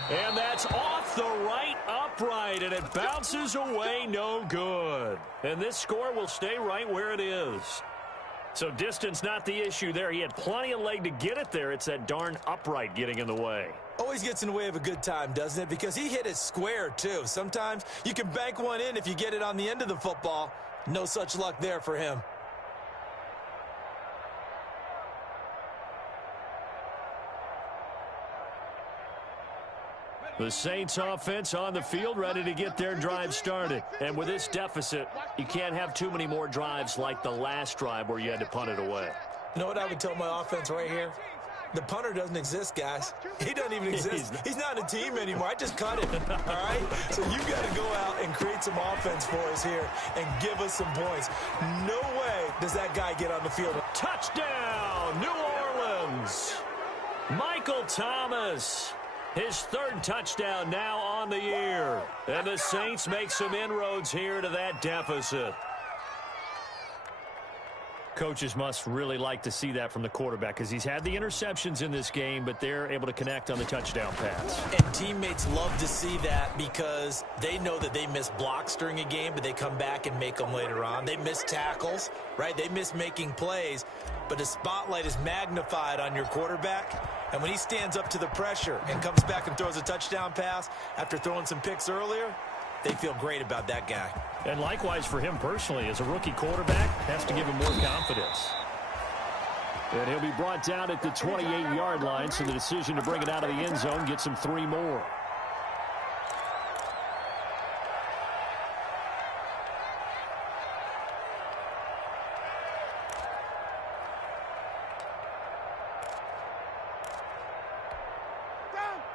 And that's off the right upright, and it bounces away no good. And this score will stay right where it is. So distance not the issue there. He had plenty of leg to get it there. It's that darn upright getting in the way. Always gets in the way of a good time, doesn't it? Because he hit it square, too. Sometimes you can bank one in if you get it on the end of the football. No such luck there for him. The Saints offense on the field, ready to get their drive started. And with this deficit, you can't have too many more drives like the last drive where you had to punt it away. You know what I would tell my offense right here? The punter doesn't exist, guys. He doesn't even exist. He's not a team anymore. I just cut it, all right? So you've got to go out and create some offense for us here and give us some points. No way does that guy get on the field. Touchdown, New Orleans. Michael Thomas. His 3rd touchdown now on the year. And the Saints make some inroads here to that deficit. Coaches must really like to see that from the quarterback because he's had the interceptions in this game, but they're able to connect on the touchdown pass. And teammates love to see that because they know that they miss blocks during a game, but they come back and make them later on. They miss tackles, right? They miss making plays, but the spotlight is magnified on your quarterback. And when he stands up to the pressure and comes back and throws a touchdown pass after throwing some picks earlier, they feel great about that guy. And likewise for him personally, as a rookie quarterback, has to give him more confidence. And he'll be brought down at the 28-yard line, so the decision to bring it out of the end zone gets him 3 more.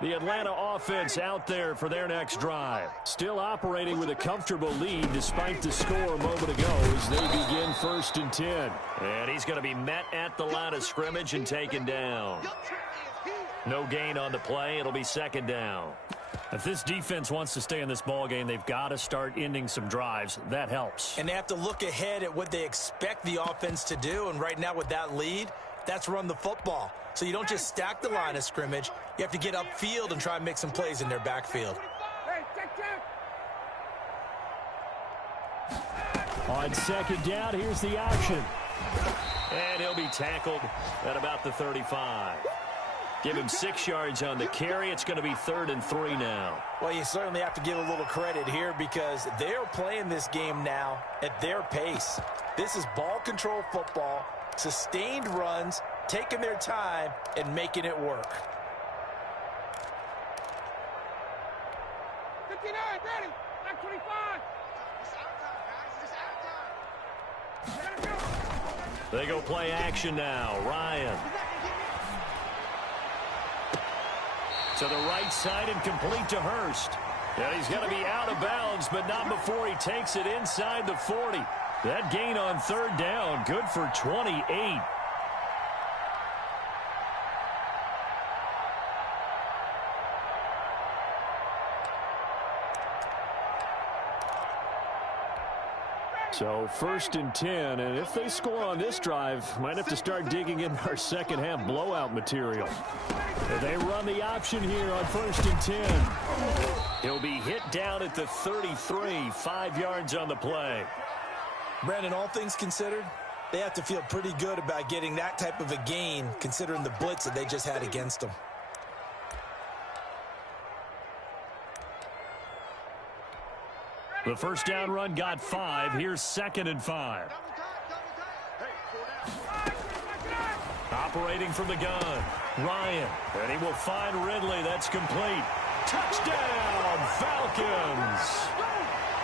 The Atlanta offense out there for their next drive. Still operating with a comfortable lead despite the score a moment ago as they begin 1st and 10. And he's going to be met at the line of scrimmage and taken down. No gain on the play. It'll be 2nd down. If this defense wants to stay in this ball game, they've got to start ending some drives. That helps. And they have to look ahead at what they expect the offense to do. And right now with that lead, that's run the football. So you don't just stack the line of scrimmage. You have to get upfield and try and make some plays in their backfield. On 2nd down, here's the option. And he'll be tackled at about the 35. Give him 6 yards on the carry. It's going to be 3rd and 3 now. Well, you certainly have to give a little credit here because they're playing this game now at their pace. This is ball control football, sustained runs, taking their time and making it work. 59, ready, back 25. They go play action now. Ryan. To the right side and complete to Hurst. And he's going to be out of bounds, but not before he takes it inside the 40. That gain on 3rd down, good for 28. So 1st and 10, and if they score on this drive, might have to start digging in our second half blowout material. And they run the option here on 1st and 10. He'll be hit down at the 33, 5 yards on the play. Brandon, all things considered, they have to feel pretty good about getting that type of a gain considering the blitz that they just had against them. The first down run got 5. Here's 2nd and 5. Operating from the gun, Ryan. And he will find Ridley. That's complete. Touchdown, Falcons.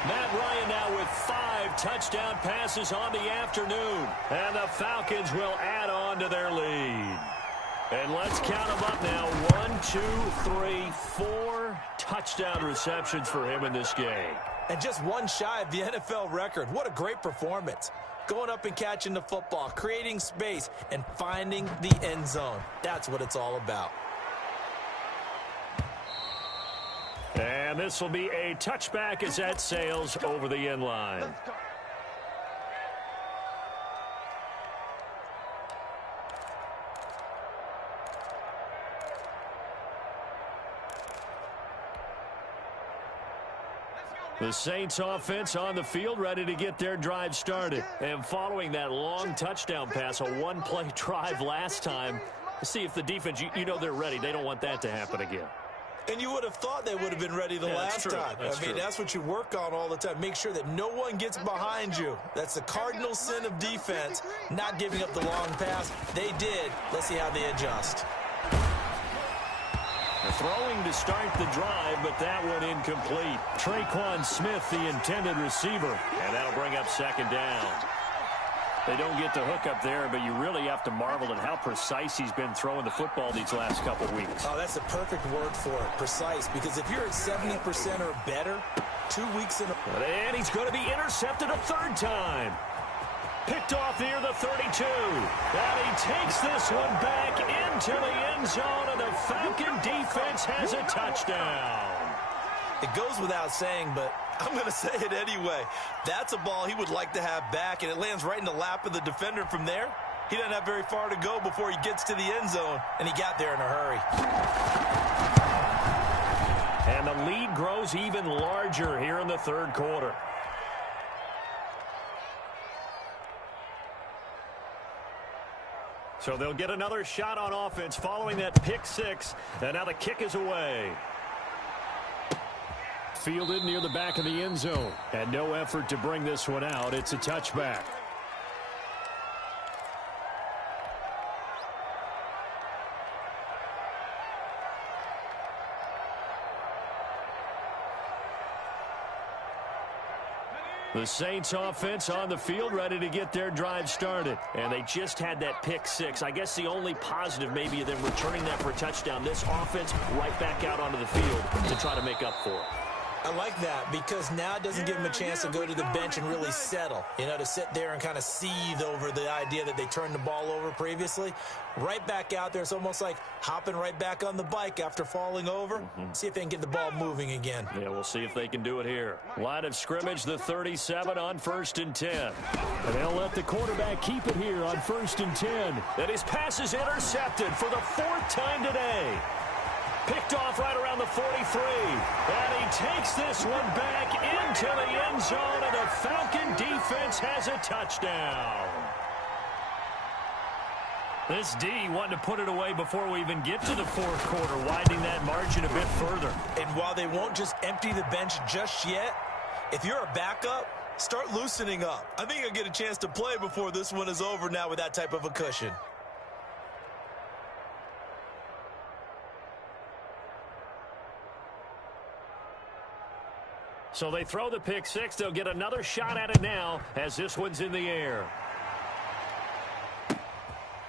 Matt Ryan now with 5 touchdown passes on the afternoon. And the Falcons will add on to their lead. And let's count them up now. 1, 2, 3, 4 touchdown receptions for him in this game. And just one shy of the NFL record. What a great performance. Going up and catching the football, creating space, and finding the end zone. That's what it's all about. And this will be a touchback as that sails over the end line. The Saints offense on the field, ready to get their drive started. And following that long touchdown pass, a one-play drive last time, see if the defense, you know they're ready. They don't want that to happen again. And you would have thought they would have been ready the last time. That's what you work on all the time. Make sure that no one gets behind you. That's the cardinal sin of defense, not giving up the long pass. They did. Let's see how they adjust. Throwing to start the drive, but that one incomplete. Traquan Smith, the intended receiver, and that'll bring up 2nd down. They don't get the hook up there, but you really have to marvel at how precise he's been throwing the football these last couple weeks. Oh, that's a perfect word for it, precise, because if you're at 70% or better, 2 weeks in a... And he's going to be intercepted a 3rd time. Picked off near the 32. And he takes this one back into the end zone, and the Falcon defense has a touchdown. It goes without saying, but I'm going to say it anyway. That's a ball he would like to have back, and it lands right in the lap of the defender from there. He doesn't have very far to go before he gets to the end zone, and he got there in a hurry. And the lead grows even larger here in the 3rd quarter. So they'll get another shot on offense following that pick 6. And now the kick is away. Fielded near the back of the end zone. And no effort to bring this one out. It's a touchback. The Saints offense on the field, ready to get their drive started. And they just had that pick 6. I guess the only positive maybe of them returning that for a touchdown. This offense right back out onto the field to try to make up for it. I like that because now it doesn't give him a chance to go to the bench and really settle. You know, to sit there and kind of seethe over the idea that they turned the ball over previously. Right back out there. It's almost like hopping right back on the bike after falling over. See if they can get the ball moving again. Yeah, we'll see if they can do it here. Line of scrimmage, the 37 on 1st and 10. And they'll let the quarterback keep it here on 1st and 10. And his pass is intercepted for the 4th time today. Picked off right around the 43. And he takes this one back into the end zone, and the Falcon defense has a touchdown. This D wanting to put it away before we even get to the 4th quarter, widening that margin a bit further. And while they won't just empty the bench just yet, if you're a backup, start loosening up. I think you'll get a chance to play before this one is over now with that type of a cushion. So they throw the pick 6. They'll get another shot at it now as this one's in the air.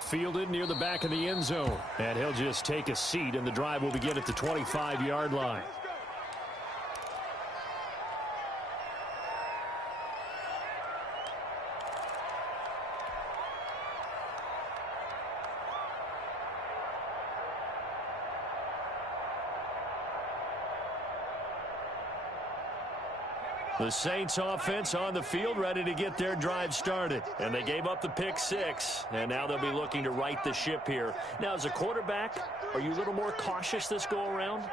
Fielded near the back of the end zone. And he'll just take a seat, and the drive will begin at the 25-yard line. The Saints offense on the field, ready to get their drive started. And they gave up the pick 6, and now they'll be looking to right the ship here. Now, as a quarterback, are you a little more cautious this go-around?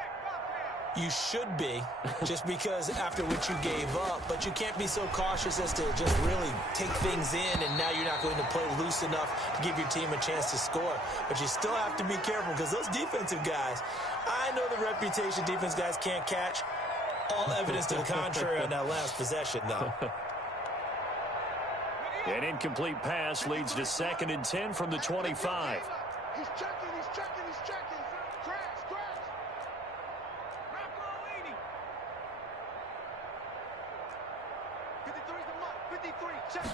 You should be, just because after what you gave up. But you can't be so cautious as to just really take things in, and now you're not going to play loose enough to give your team a chance to score. But you still have to be careful because those defensive guys, I know the reputation defense guys can't catch. All evidence to the contrary on that last possession, though. An incomplete pass leads to 2nd and 10 from the 25. He's checking, he's checking, he's checking. Crash. Rock on, leading. 53's the mark. 53, check.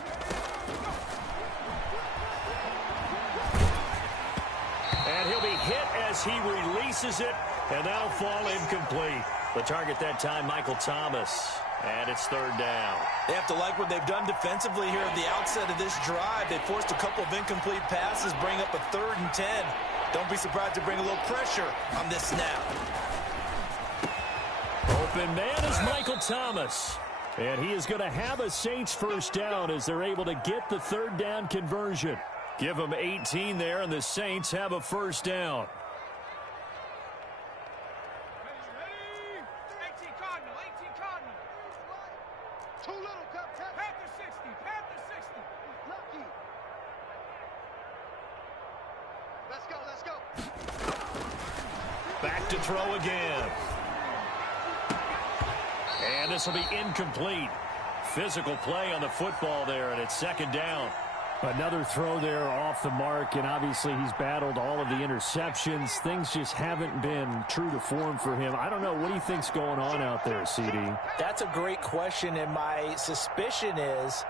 And he'll be hit as he releases it, and that'll fall incomplete. The target that time, Michael Thomas. And it's 3rd down. They have to like what they've done defensively here at the outset of this drive. They forced a couple of incomplete passes, bring up a 3rd and 10. Don't be surprised to bring a little pressure on this snap. Open man is Michael Thomas. And he is going to have a Saints 1st down as they're able to get the 3rd down conversion. Give them 18 there, and the Saints have a 1st down. Too little, Panther 60, Panther 60. Lucky. Let's go. Back to throw again. And this will be incomplete. Physical play on the football there, and it's 2nd down. Another throw there off the mark, and obviously he's battled all of the interceptions. Things just haven't been true to form for him. I don't know. What do you think's going on out there, CD? That's a great question, and my suspicion is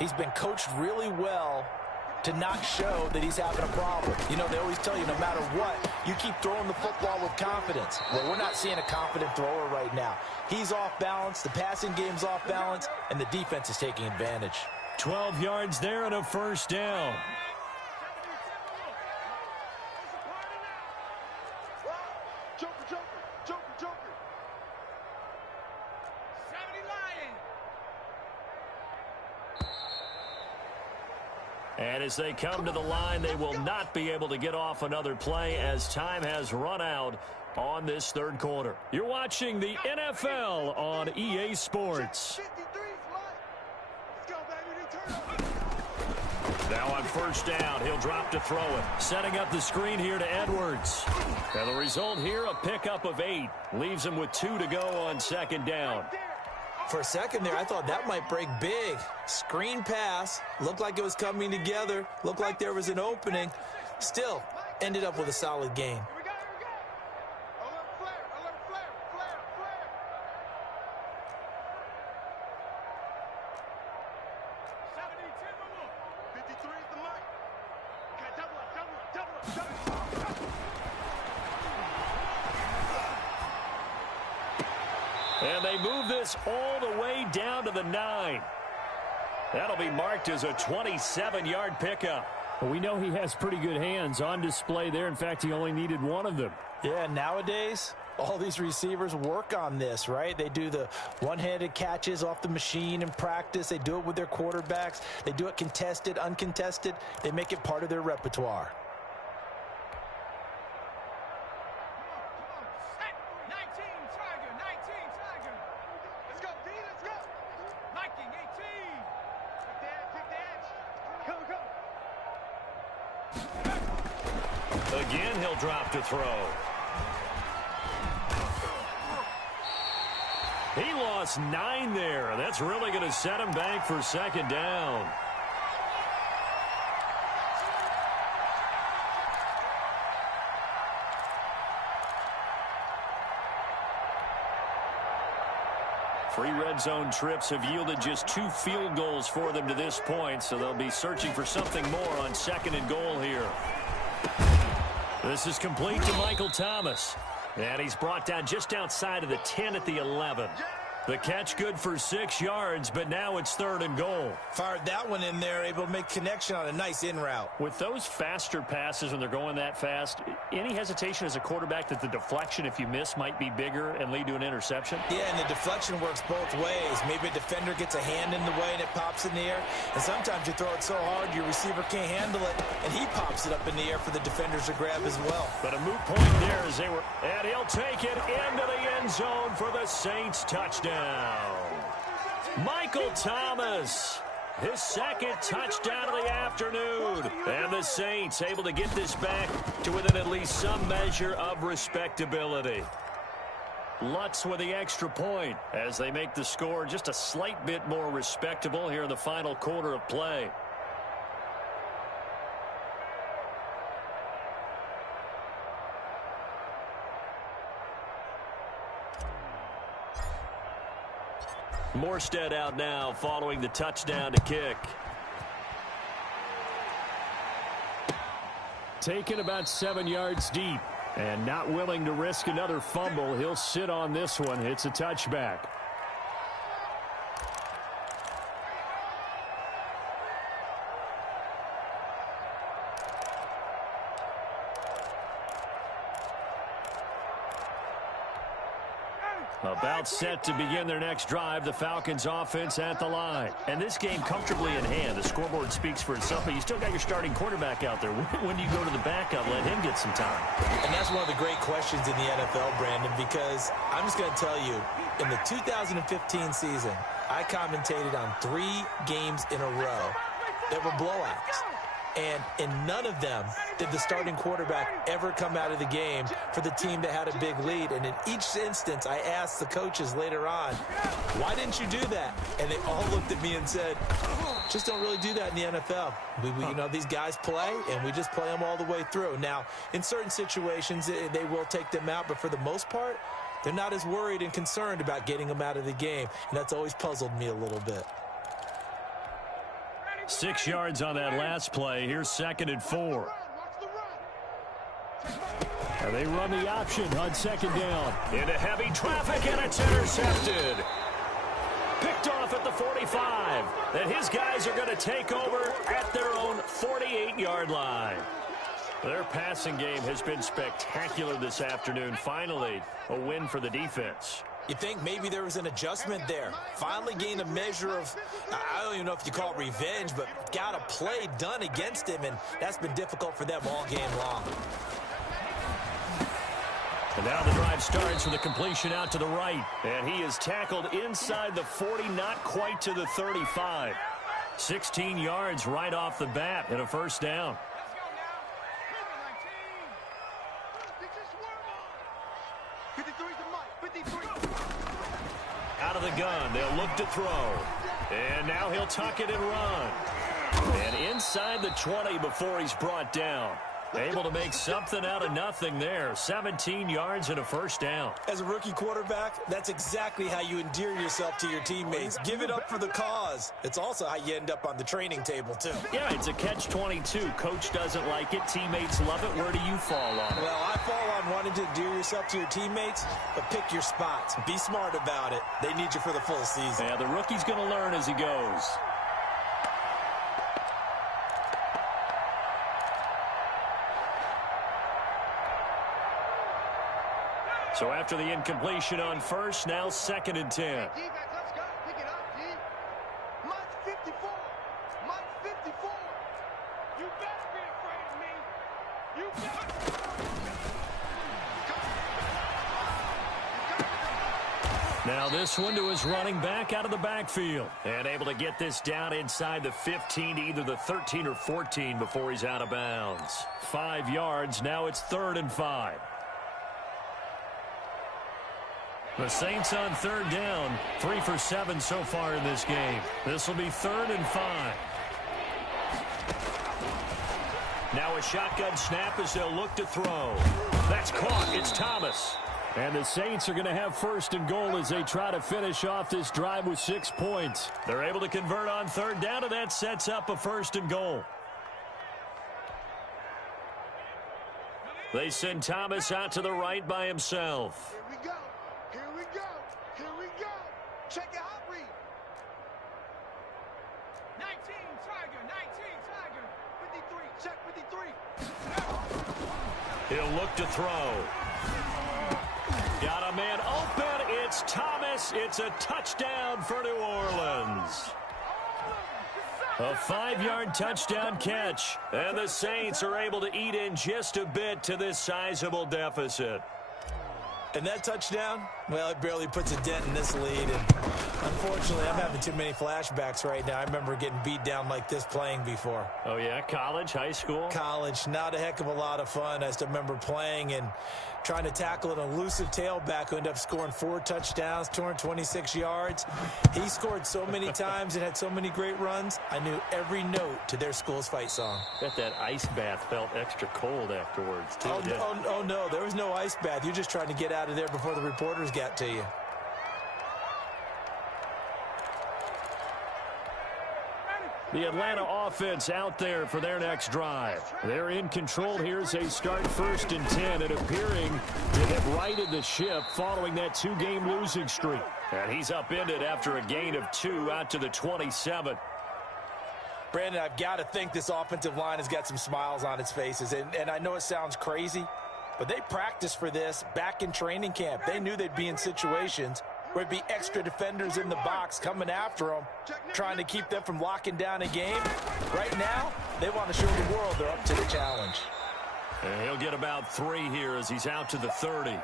he's been coached really well to not show that he's having a problem. You know, they always tell you no matter what, you keep throwing the football with confidence. Well, we're not seeing a confident thrower right now. He's off balance, the passing game's off balance, and the defense is taking advantage. 12 yards there and a 1st down. Joker. 70 Lion. And as they come to the line, they will not be able to get off another play as time has run out on this 3rd quarter. You're watching the NFL on EA Sports. 53's light. Let's go, baby. Turn up. Now on 1st down, he'll drop to throw it. Setting up the screen here to Edwards. And the result here, a pickup of 8. Leaves him with 2 to go on 2nd down. For a second there, I thought that might break big. Screen pass. Looked like it was coming together. Looked like there was an opening. Still, ended up with a solid gain. Here we go. Alert flare. 53's the light. Okay, double up. And they move this all the way down to the 9. That'll be marked as a 27-yard pickup. Well, we know he has pretty good hands on display there. In fact, he only needed one of them. Yeah, nowadays, all these receivers work on this, right? They do the one-handed catches off the machine in practice. They do it with their quarterbacks. They do it contested, uncontested. They make it part of their repertoire. Again, he'll drop to throw. He lost 9 there. That's really going to set him back for 2nd down. Three red zone trips have yielded just 2 field goals for them to this point, so they'll be searching for something more on 2nd and goal here. This is complete to Michael Thomas. And he's brought down just outside of the 10 at the 11. The catch good for 6 yards, but now it's 3rd and goal. Fired that one in there, able to make connection on a nice in route. With those faster passes when they're going that fast, any hesitation as a quarterback that the deflection, if you miss, might be bigger and lead to an interception? Yeah, and the deflection works both ways. Maybe a defender gets a hand in the way and it pops in the air. And sometimes you throw it so hard your receiver can't handle it, and he pops it up in the air for the defenders to grab as well. But a moot point there as they were, and he'll take it into the end zone for the Saints touchdown. Michael Thomas, his 2nd touchdown of the afternoon. And the Saints able to get this back to within at least some measure of respectability. Lutz with the extra point as they make the score just a slight bit more respectable here in the final quarter of play. Morstead out now following the touchdown to kick. Taken about 7 yards deep and not willing to risk another fumble. He'll sit on this one. It's a touchback. About set to begin their next drive. The Falcons offense at the line. And this game comfortably in hand. The scoreboard speaks for itself, but you still got your starting quarterback out there. When do you go to the backup, let him get some time? And that's one of the great questions in the NFL, Brandon, because I'm just going to tell you, in the 2015 season, I commentated on 3 games in a row that were blowouts. And in none of them did the starting quarterback ever come out of the game for the team that had a big lead. And in each instance, I asked the coaches later on, why didn't you do that? And they all looked at me and said, just don't really do that in the NFL. You know, these guys play, and we just play them all the way through. Now, in certain situations, they will take them out, but for the most part, they're not as worried and concerned about getting them out of the game. And that's always puzzled me a little bit. 6 yards on that last play. Here's 2nd and 4. And they run the option on 2nd down. Into heavy traffic, and it's intercepted. Picked off at the 45. And his guys are going to take over at their own 48-yard line. Their passing game has been spectacular this afternoon. Finally, a win for the defense. You think maybe there was an adjustment there. Finally gained a measure of, I don't even know if you call it revenge, but got a play done against him, and that's been difficult for them all game long. And now the drive starts with a completion out to the right. And he is tackled inside the 40, not quite to the 35. 16 yards right off the bat and a first down. Out of the gun, they'll look to throw. And now he'll tuck it and run. And inside the 20 before he's brought down. Able to make something out of nothing there. 17 yards and a first down. As a rookie quarterback, that's exactly how you endear yourself to your teammates. Give it up for the cause. It's also how you end up on the training table, too. Yeah, it's a catch-22. Coach doesn't like it. Teammates love it. Where do you fall on it? Well, I fall on wanting to endear yourself to your teammates, but pick your spots. Be smart about it. They need you for the full season. Yeah, the rookie's going to learn as he goes. So after the incompletion on first, now 2nd and 10. Now this one to his running back out of the backfield. And able to get this down inside the 15 to either the 13 or 14 before he's out of bounds. 5 yards. Now it's 3rd and 5. The Saints on 3rd down, 3 for 7 so far in this game. This will be 3rd and 5. Now a shotgun snap as they'll look to throw. That's caught. It's Thomas. And the Saints are going to have 1st and goal as they try to finish off this drive with 6 points. They're able to convert on 3rd down, and that sets up a 1st and goal. They send Thomas out to the right by himself. Here we go. Here we go. Here we go. Check it out, read. 19, Tiger. 19, Tiger. 53. Check 53. He'll look to throw. Got a man open. It's Thomas. It's a touchdown for New Orleans. A 5-yard touchdown catch. And the Saints are able to eat in just a bit to this sizable deficit. And that touchdown, well, it barely puts a dent in this lead. And unfortunately, I'm having too many flashbacks right now. I remember getting beat down like this playing before. Oh, yeah? College, high school? College, not a heck of a lot of fun. I still remember playing and trying to tackle an elusive tailback who ended up scoring 4 touchdowns, 226 yards. He scored so many times and had so many great runs, I knew every note to their school's fight song. Bet that ice bath felt extra cold afterwards, too. Oh, no, there was no ice bath. You're just trying to get out of there before the reporters got to you. The Atlanta offense out there for their next drive. They're in control here as they start 1st and 10 and appearing to have righted the ship following that 2-game losing streak. And he's upended after a gain of 2 out to the 27. Brandon, I've got to think this offensive line has got some smiles on its faces. And I know it sounds crazy, but they practiced for this back in training camp. They knew they'd be in situations where it'd be extra defenders in the box coming after them, trying to keep them from locking down a game. Right now, they want to show the world they're up to the challenge. And he'll get about 3 here as he's out to the 30.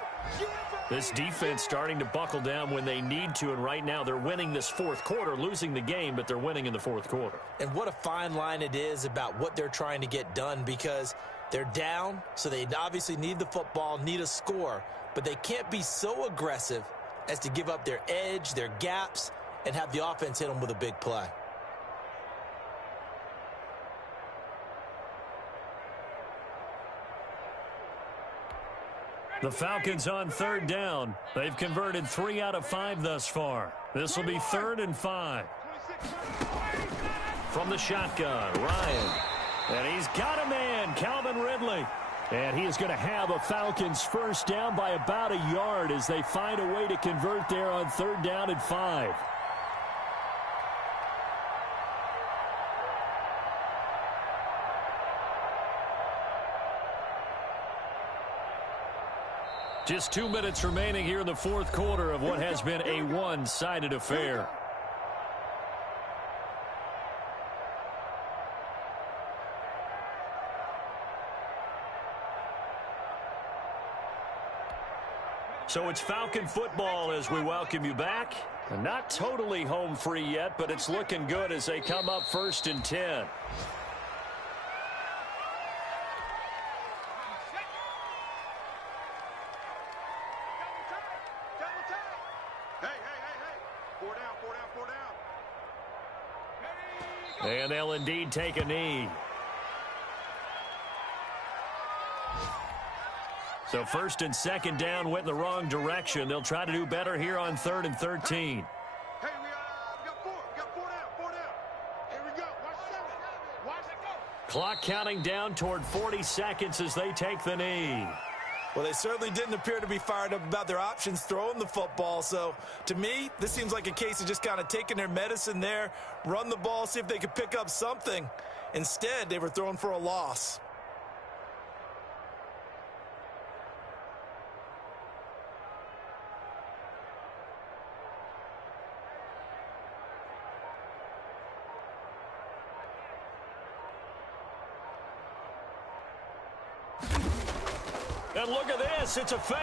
This defense starting to buckle down when they need to, and right now they're winning this 4th quarter, losing the game, but they're winning in the 4th quarter. And what a fine line it is about what they're trying to get done, because they're down, so they obviously need the football, need a score, but they can't be so aggressive as to give up their edge, their gaps, and have the offense hit them with a big play. The Falcons on 3rd down. They've converted 3 out of 5 thus far. This will be 3rd and 5. From the shotgun, Ryan. And he's got a man, Calvin Ridley. And he is going to have a Falcons 1st down by about a yard as they find a way to convert there on 3rd down and 5. Just 2 minutes remaining here in the 4th quarter of what has been a one-sided affair. So it's Falcon football as we welcome you back. Not totally home free yet, but it's looking good as they come up 1st and 10. And they'll indeed take a knee. So 1st and 2nd down went in the wrong direction. They'll try to do better here on 3rd and 13. Hey, we got 4 down. Here we go. Watch 7. Watch it go. Clock counting down toward 40 seconds as they take the knee. Well, they certainly didn't appear to be fired up about their options throwing the football. So, to me, this seems like a case of just kind of taking their medicine there, run the ball, see if they could pick up something. Instead, they were throwing for a loss. And look at this, it's a fake.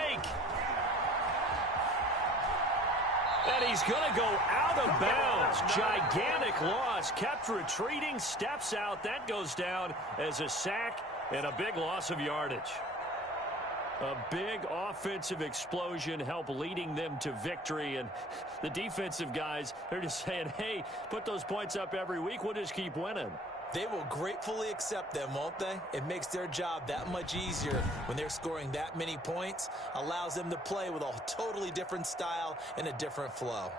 And he's going to go out of bounds. Gigantic loss, kept retreating, steps out. That goes down as a sack and a big loss of yardage. A big offensive explosion helped leading them to victory. And the defensive guys, they're just saying, hey, put those points up every week. We'll just keep winning. They will gratefully accept them, won't they? It makes their job that much easier when they're scoring that many points. Allows them to play with a totally different style and a different flow.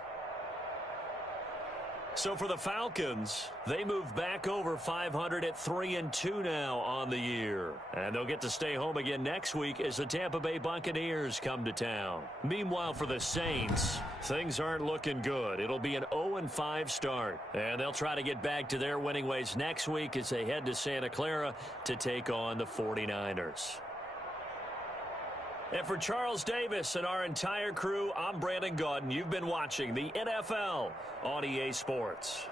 So for the Falcons, they move back over 500 at 3-2 now on the year. And they'll get to stay home again next week as the Tampa Bay Buccaneers come to town. Meanwhile, for the Saints, things aren't looking good. It'll be an 0-5 start. And they'll try to get back to their winning ways next week as they head to Santa Clara to take on the 49ers. And for Charles Davis and our entire crew, I'm Brandon Gaudin. You've been watching the NFL on EA Sports.